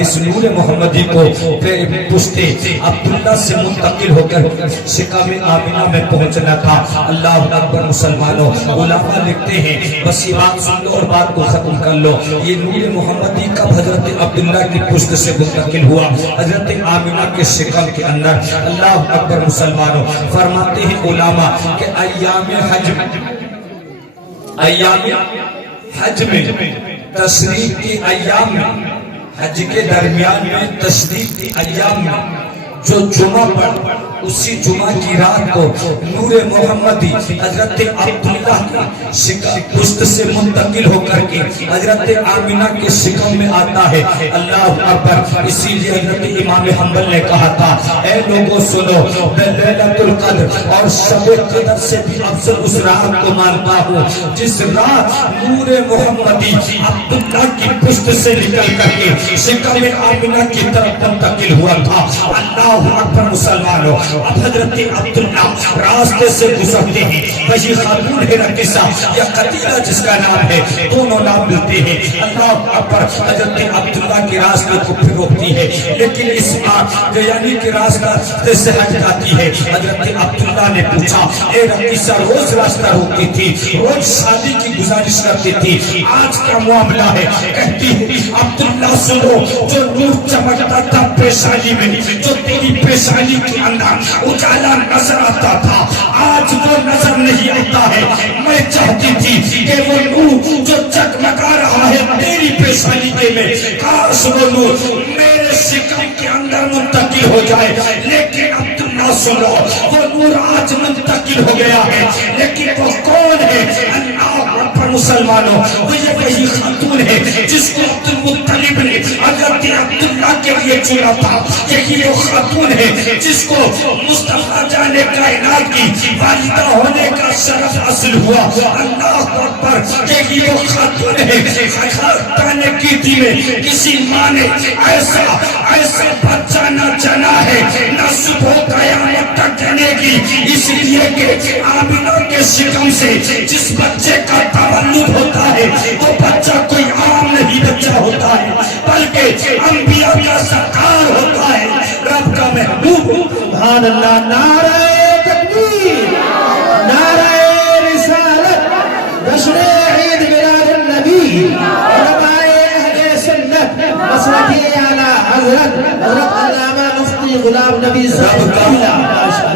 اس نور محمدی کو پشت عبداللہ سے منتقل ہو کر شکم آمنہ میں پہنچنا تھا۔ اللہ اکبر مسلمانوں، علماء لکھتے ہیں بس یہ بات سن لو اور بات کو ختم کر لو، یہ نور محمدی کب حضرت عبداللہ کی پشت سے منتقل ہوا؟ حضرت آمنہ کے شکم کے اندر۔ اللہ اکبر مسلمانوں، فرماتے ہیں علماء کہ ایام حج میں تشریف کی ایام میں، حج کے درمیان میں تشریف کی ایام میں جو جمعہ پڑھ، اسی جمعہ کی رات کو نور محمدی حضرت عبداللہ کی پشت سے منتقل ہو کر کے حضرت آمنہ کے شکم میں آتا ہے۔ اللہ اکبر، اسی لیے حضرت امام حنبل نے کہا تھا اے لوگوں سنو، میں لیلۃ القدر اور شب قدر سے بھی افضل اس رات کو مانتا ہوں جس رات نور محمدی عبداللہ کی پشت سے نکل کر کے شکم آمنہ کی طرف منتقل ہوا تھا۔ اللہ اکبر مسلمانوں، اب حضرت عبداللہ راستے سے گزرتے ہیں، وہی خاتون ہے رقیصہ یا قتیلہ جس کا نام ہے، دونوں نام ملتے ہیں۔ اللہ اکبر، حضرت عبداللہ کے راستے کو پھر روکتی ہے، لیکن اس بار یعنی کہ راستہ سے ہٹ جاتی ہے۔ حضرت عبداللہ نے پوچھا اے رقیصہ، روز راستہ روکتی تھی، روز شادی کی گزارش کرتی تھی، آج کیا معاملہ ہے؟ کہتی ہے عبداللہ سنو، جو نور چمکتا تھا پیشانی میں، جو تیری پیشانی کے اندر اجالا نظر آتا تھا، آج وہ نظر نہیں آتا ہے۔ میں چاہتی تھی کہ وہ نور جو چکمکا رہا ہے تیری پیشانی کے میں، کاش وہ نور میرے شکم کے اندر منتقل ہو جائے، لیکن عبداللہ سنو، وہ نور آج منتقل ہو گیا ہے، لیکن وہ کون ہے؟ اللہ اکبر مسلمانوں، وہ یہ وہی خاتون ہے جس کو عبد المطلب نے حضرت عبداللہ کے لیے چنا تھا، یہی وہ خاتون ہے جس کو مصطفیٰ جان کائنات کی والدہ ہونے کا شرف حاصل ہوا۔ اللہ اکبر، یہی وہ خاتون ہے خاکستان کی دی میں کسی ماں نے ایسا بچہ نہ جنا ہے، نہ صبح قیامت تک جنے گی، اس لیے کہ آمنہ کے شکم سے جس بچے کا تولد ہوتا ہے وہ بچہ کوئی عام نہیں بچہ ہوتا ہے، بلکہ انبیاء کا سردار ہوتا ہے، رب کا محبوب۔ سبحان اللہ، نعرہ تکبیر، نعرہ رسالت، جشن عید میلاد النبی، علماء اہل سنت، مسلک اعلیٰ حضرت علامہ مفتی غلام نبی صاحب کا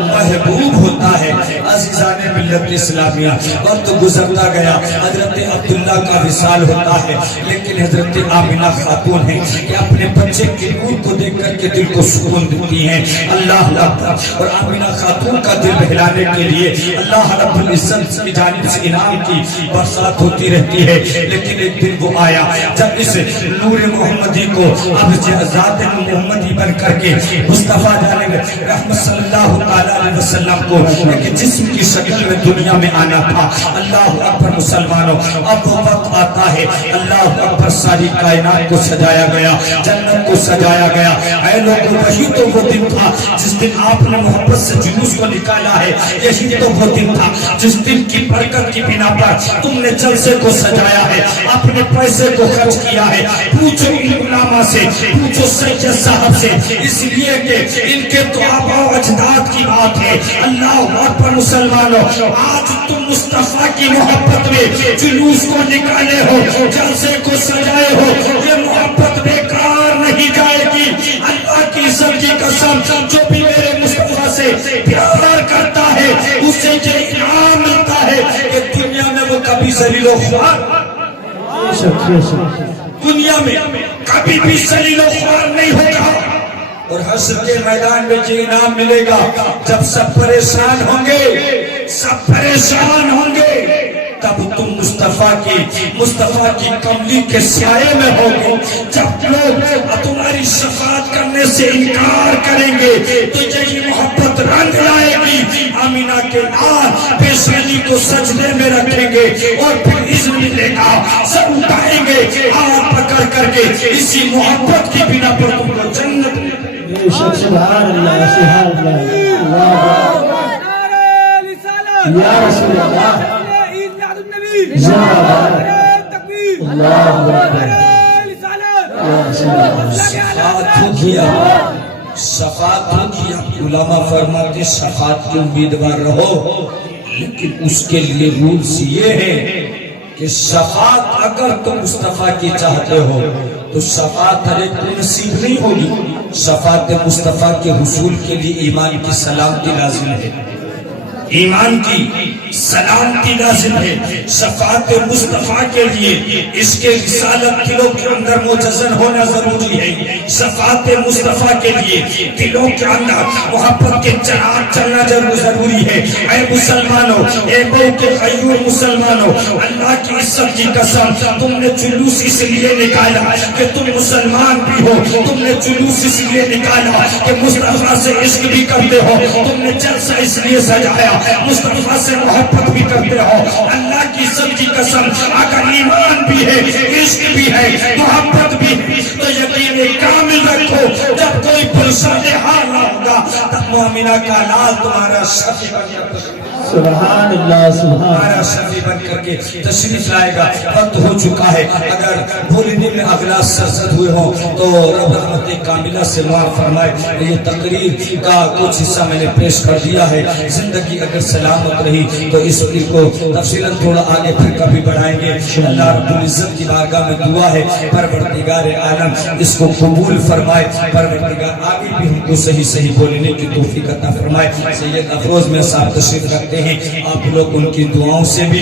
محبوب ہوتا ہے۔ عزیزان ملت اسلامیہ، وقت گزرتا گیا، حضرت عبداللہ کا وصال ہوتا ہے، لیکن حضرت آمنہ خاتون ہے کہ اپنے بچے کے نور کو دیکھ کر کے دل کو سکون دیتی ہیں۔ اللہ اکبر، اور آمنہ خاتون کا دل بہلانے کے لیے اللہ رب العزت کی جانب سے انعام کی برسات ہوتی رہتی ہے، لیکن ایک دن وہ آیا جب اس نور محمدی کو اب ذات محمدی بن کر کے مصطفیٰ جانب رحمت صلی اللہ علیہ وسلم کو ایک جسم کی شکل میں دنیا میں آنا تھا۔ اللہ اکبر مسلمانوں، اب وہ وقت آتا ہے، اللہ اکبر، ساری کائنات کو سجایا گیا، جنت کو سجایا گیا۔ اے لوگوں، وہی تو وہ دن تھا جس دن آپ نے محبت سے جلوس کو نکالا ہے، یہی تو وہ دن تھا جس دن کی برکت کی بنا پر تم نے جلسے کو سجایا ہے، اپنے پیسے کو خرچ کیا ہے۔ پوچھو ان علماء سے، پوچھو سید صاحب سے، اس لیے کہ ان کے تو آباء و اجداد کی بات ہے۔ اللہ اکبر مسلمانوں، آج تم مصطفیٰ کی محبت میں جلوس کو نکالے ہو، جلسے کو سجائے ہو، یہ محبت بیکار نہیں جائے گی۔ اللہ کی عزت کی قسم، جو بھی میرے مصطفیٰ سے پیار کرتا ہے اسے یہ انعام ملتا ہے کہ دنیا میں وہ کبھی ذلیل و خوار، دنیا میں کبھی بھی ذلیل و خوار نہیں ہوگا، اور حشر کے میدان میں یہ انعام ملے گا جب سب پریشان ہوں گے، سب پریشان ہوں گے، تب تم مصطفیٰ کی کملی کے سائے میں ہوگے۔ جب لوگ تمہاری شفاعت کرنے سے انکار کریں گے تو یہی محبت رنگ لائے گی۔ آمنہ کے لال پیشانی کو سجدے میں رکھیں گے اور پھر اذن ملے گا، سب اٹھائیں گے ہاتھ پکڑ کر کے، اسی محبت کی بنا پر تم کو جنت میں۔ سبحان اللہ، سبحان اللہ، یا رسول اللہ، اللہ شفاعت ہو کیا شفاعت ہو کیا علماء فرماتے شفاعت کے امیدوار رہو، لیکن اس کے لیے رولز یہ ہے کہ شفاعت اگر تم مصطفیٰ کی چاہتے ہو تو شفاعت ہر ایک کو نصیب نہیں ہوگی. شفاعت مصطفیٰ کے حصول کے لیے ایمان کی سلامتی لازم ہے، ایمان کی سلامتی لازم ہے. شفاعت مصطفیٰ کے لیے اس کے رسالت دلوں کے اندر مجزن ہونا ضروری ہے. شفاعت مصطفیٰ کے لیے دلوں کے اندر محبت کے چراغ چلنا ضروری ہے. اے مسلمانوں، اے بہو کے غیور مسلمانوں، اللہ کی عزت کی قسم، تم نے جلوس اس لیے نکالا کہ تم مسلمان بھی ہو، تم نے جلوس اس لیے نکالا کہ مصطفیٰ سے عشق بھی کرتے ہو، تم نے جلسہ اس لیے سجایا مصطفیٰ سے محبت بھی کرتے ہو. اللہ کی عزت کی قسم، اگر ایمان بھی ہے، عشق بھی ہے، محبت بھی ہے، تو یقین کامل رکھو جب کوئی پرشاد حال نہ ہوگا تب مومنہ کا لال تمہارا شفیع بن کر سبحان اللہ سبحان ہمارا شفیع بن کر کے تشریف لائے گا. وقت ہو چکا ہے، اگر بولنے میں اگلا سرزد ہوئے ہوں تو رب رحمت کاملہ سے معاف فرمائے. یہ تقریر کا کچھ حصہ میں نے پیش کر دیا ہے. زندگی اگر سلامت رہی تو اس کو تفصیلاً تھوڑا آگے پھر کبھی بڑھائیں گے. اللہ رب العزت کی بارگاہ میں دعا ہے پروردگار عالم اس کو قبول فرمائے. پروردگار آگے بھی ہم کو صحیح صحیح بولنے کی توفیق عطا فرمائے. سید افروز میں صاحب تشریف رکھتے ہیں، آپ لوگ ان کی دعاؤں سے بھی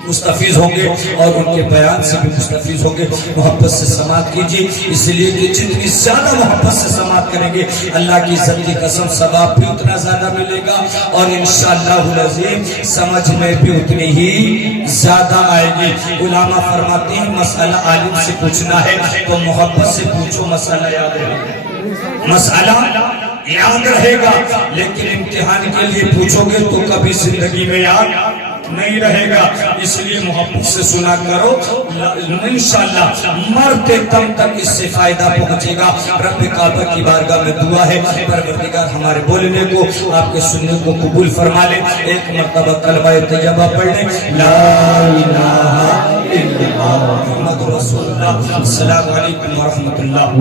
مستفیض ہوں گے اور ان کے بیان سے بھی مستفیض ہوں گے. محبت سے سماعت کیجیے، اس لیے کہ جتنی زیادہ محبت سے سماعت کریں گے اللہ کی عزت کی قسم ثواب بھی اتنا زیادہ ملے گا اور انشاءاللہ العظیم سمجھ میں بھی اتنی ہی زیادہ آئے گی. علماء فرماتے ہیں مسئلہ عالم سے پوچھنا ہے تو محبت سے پوچھو، مسئلہ یاد رہے، مسئلہ یاد رہے گا. لیکن امتحان کے لیے پوچھو گے تو کبھی زندگی میں یاد نہیں رہے گا. اس لیے محبت سے سنا کرو، انشاءاللہ مرتے دم تک اس سے فائدہ پہنچے گا. رب کعبہ کی بارگاہ میں دعا ہے پروردگار ہمارے بولنے کو آپ کے سننے کو قبول فرما لے. ایک مرتبہ کلمہ طیبہ پڑھ لیں، لا الہ الا اللہ محمد رسول اللہ. السلام علیکم ورحمۃ اللہ.